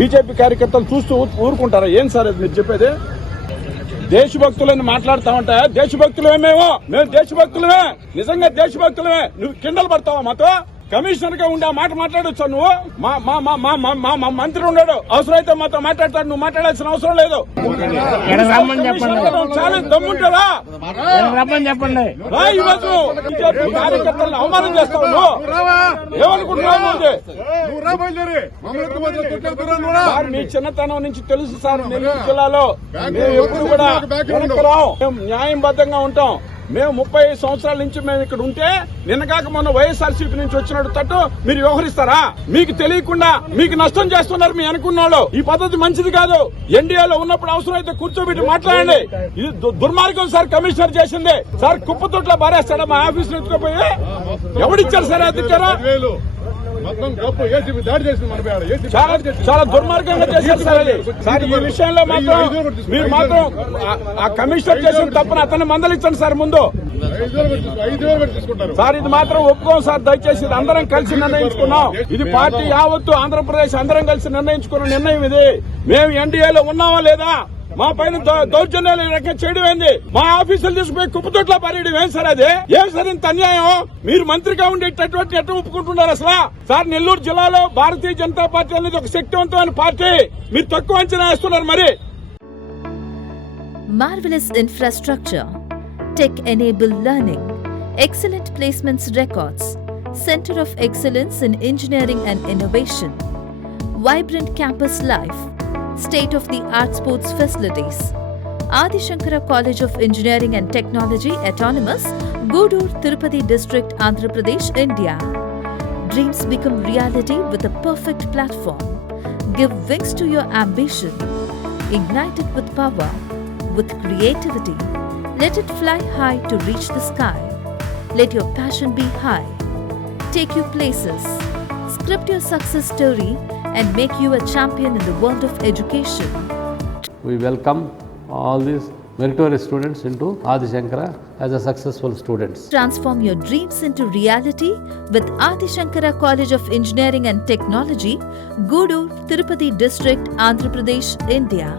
BJP కార్యకర్తలు చూస్తూ ఊరుకుంటారా? ఏం సార్ అది మీరు చెప్పేది? దేశభక్తులని మాట్లాడుతా ఉంటా. దేశభక్తులమే మేము దేశభక్తులమే, నిజంగా దేశభక్తులమే. నువ్వు కిండలు పడతావా మాతో? కమిషనర్ గా ఉండే మాట మాట్లాడొచ్చా నువ్వు? మా మంత్రి ఉన్నాడు, అవసరమైతే మాతో మాట్లాడతాడు, నువ్వు మాట్లాడాల్సిన అవసరం లేదు. చాలా దమ్ముంటుందా? చెప్పండి. ఈరోజు బీజేపీ కార్యకర్తలను అవమానం చేస్తావు నువ్వు. ఏమనుకుంటున్నావు? సార్ మీ చిన్నతనం నుంచి తెలుసు సార్, నెల్లూరు జిల్లాలో మేము ఎప్పుడు కూడా వెనక్కి రాం, మేము న్యాయబద్ధంగా ఉంటాం. మేము 30 సంవత్సరాల నుంచి మేము ఇక్కడ ఉంటే నిన్న కాక మొన్న వైఎస్ఆర్సీపీ నుంచి వచ్చినట్టు తట్టు మీరు వ్యవహరిస్తారా? మీకు తెలియకుండా మీకు నష్టం చేస్తున్నారు మీ అనుకున్నాళ్ళు. ఈ పద్ధతి మంచిది కాదు. ఎన్డీఏలో ఉన్నప్పుడు అవసరమైతే కూర్చోబెట్టి మాట్లాడండి. ఇది దుర్మార్గం సార్ కమిషనర్ చేసింది. సార్ కుప్పతోట్ల బారేస్తాడా మా ఆఫీసులో ఎత్తుకుపోయి? ఎవడిచ్చారు సార్ అధికారం? చాలా దుర్మార్గంగా చేశారు సార్. అది సార్ ఈ విషయంలో మాత్రం మీరు మాత్రం ఆ కమిషనర్ చేసిన తప్పని అతన్ని మందలించండి సార్ ముందు. సార్ ఇది మాత్రం ఒప్పుకోం సార్. దయచేసి ఇది అందరం కలిసి నిర్ణయించుకున్నాం. ఇది పార్టీ యావత్తు ఆంధ్రప్రదేశ్ అందరం కలిసి నిర్ణయించుకున్న నిర్ణయం ఇది. మేము ఎన్డీఏలో ఉన్నామా లేదా? మా పైన దౌర్జన్యాలు ఈ రకంగా చేయడం ఏంది? మా ఆఫీసులు తీసుకుపోయి కుప్పతోట్ల పారేయడం ఏం సార్? అదే ఏం సార్ ఇంత అన్యాయం? మీరు మంత్రిగా ఉండేటటువంటి ఎట్లా ఒప్పుకుంటున్నారు అసలు? సార్ నెల్లూరు జిల్లాలో భారతీయ జనతా పార్టీ అనేది ఒక శక్తివంతమైన పార్టీ. మీరు తక్కువ అంచనా వేస్తున్నారు మరి. Marvelous infrastructure, tech-enabled learning, excellent placements records, Center of Excellence in Engineering and Innovation, vibrant campus life, state-of-the-art sports facilities. Adi Shankara College of Engineering and Technology Autonomous, Gudur, Tirupati District, Andhra Pradesh, India. Dreams become reality with a perfect platform. Give wings to your ambition. Ignite it with power, with creativity. Let it fly high to reach the sky. Let your passion be high. Take you places. Script your success story and make you a champion in the world of education. We welcome all these meritorious students into Adi Shankara as a successful students. Transform your dreams into reality with Adi Shankara College of Engineering and Technology, Gudur, Tirupati District, Andhra Pradesh, India.